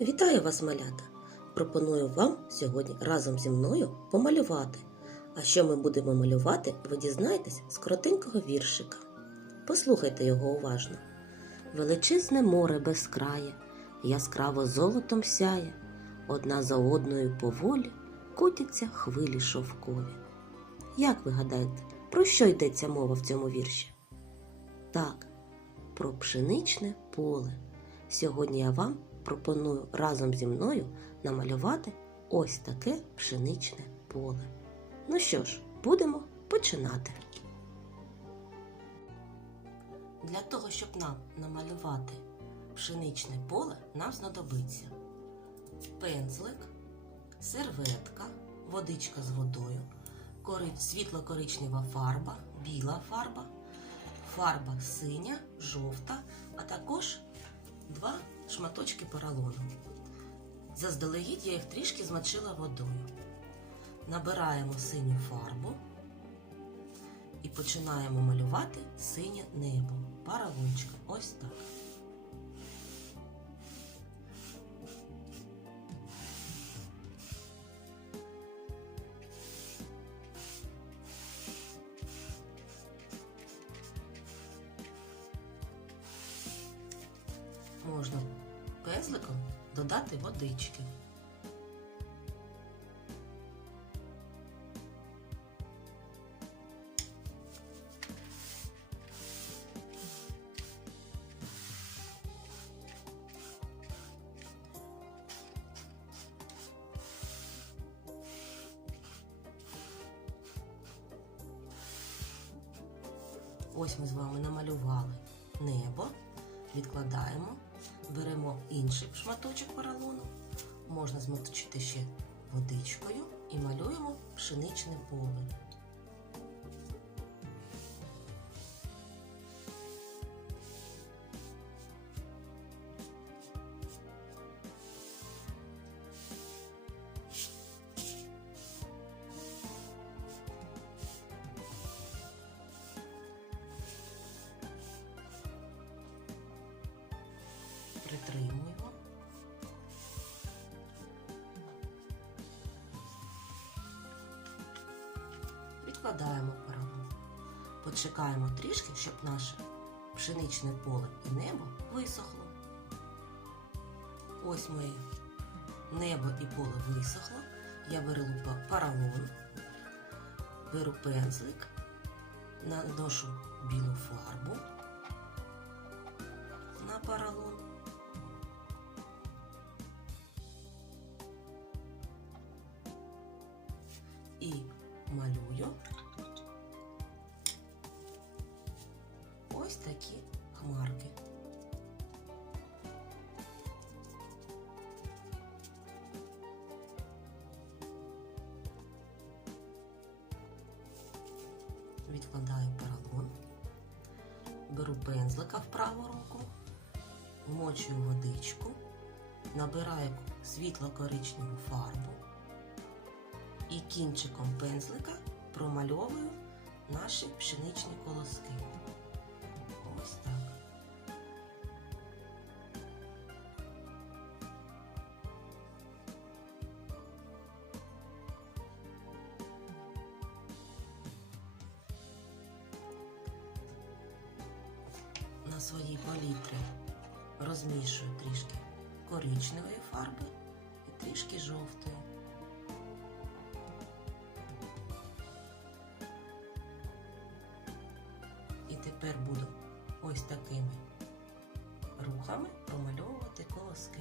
Вітаю вас, малята! Пропоную вам сьогодні разом зі мною помалювати. А що ми будемо малювати, ви дізнаєтесь з коротенького віршика. Послухайте його уважно. Величезне море безкрає, яскраво золотом сяє, одна за одною поволі котяться хвилі шовкові. Як ви гадаєте, про що йдеться мова в цьому вірші? Так, про пшеничне поле. Сьогодні я вам пропоную разом зі мною намалювати ось таке пшеничне поле. Ну що ж, будемо починати. Для того, щоб нам намалювати пшеничне поле, нам знадобиться пензлик, серветка, водичка з водою, світло-коричнева фарба, біла фарба, фарба синя, жовта, а також два шматочки поролону. Заздалегідь я їх трішки змочила водою. Набираємо синю фарбу і починаємо малювати синє небо. Паралончиком. Ось так. Можна пензликом додати водички. Ось ми з вами намалювали небо, відкладаємо, беремо інший шматочок поролону, можна змочити ще водичкою і малюємо пшеничне поле. Притримуємо. Відкладаємо поролон. Почекаємо трішки, щоб наше пшеничне поле і небо висохло. Ось моє небо і поле висохло. Я беру па- поролон, беру пензлик, наношу білу фарбу на поролон. Відкладаю поролон, беру пензлика в праву руку, вмочую водичку, набираю світло-коричневу фарбу і кінчиком пензлика промальовую наші пшеничні колоски. Своїй палітрі розмішую трішки коричневої фарби і трішки жовтої. І тепер буду ось такими рухами промальовувати колоски.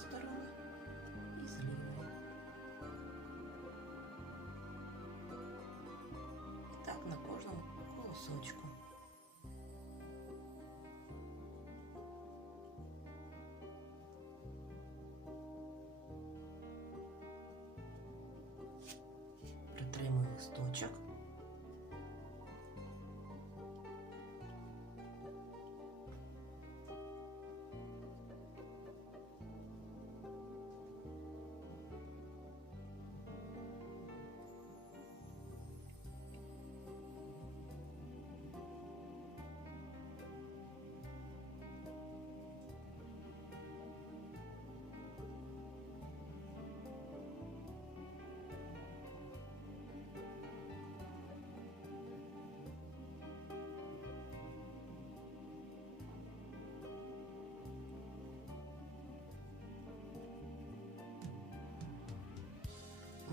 Сторони і з лівої. І так на кожному колосочку.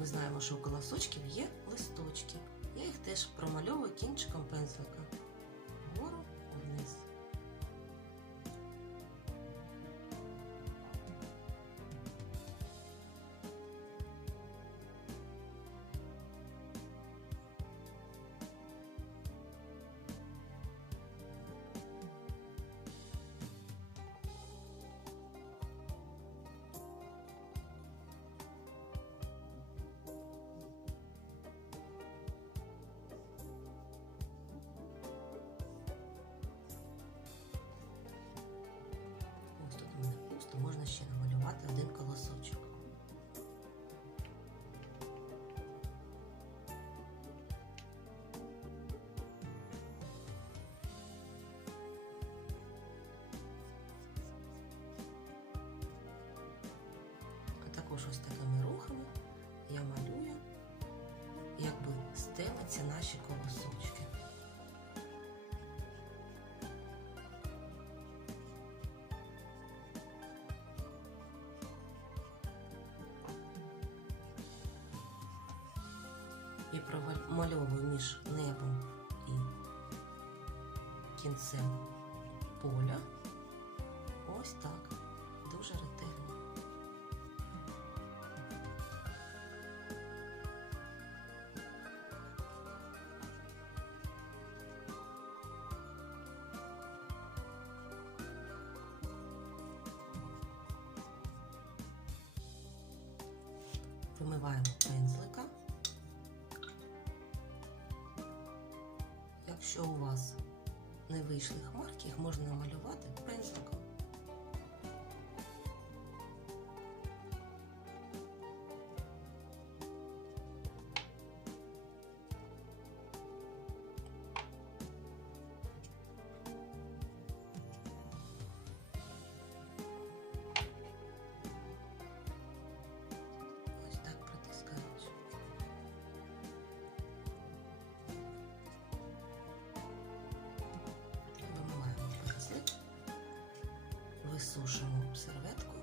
Знаємо, що у колосочків є листочки. Я їх теж промальовую кінчиком пензлика. Також ось такими рухами я малюю, якби стелиться наші колосочки. і промальовую між небом і кінцем поля. Ось так, Вимиваємо пензлика. Якщо у вас не вийшли хмарки, їх можна намалювати пензликом. Висушуємо серветку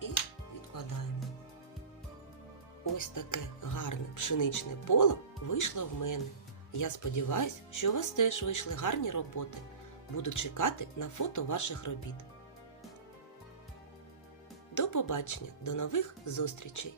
і відкладаємо. Ось таке гарне пшеничне поло вийшло в мене. Я сподіваюся, що у вас теж вийшли гарні роботи. Буду чекати на фото ваших робіт. До побачення, до нових зустрічей!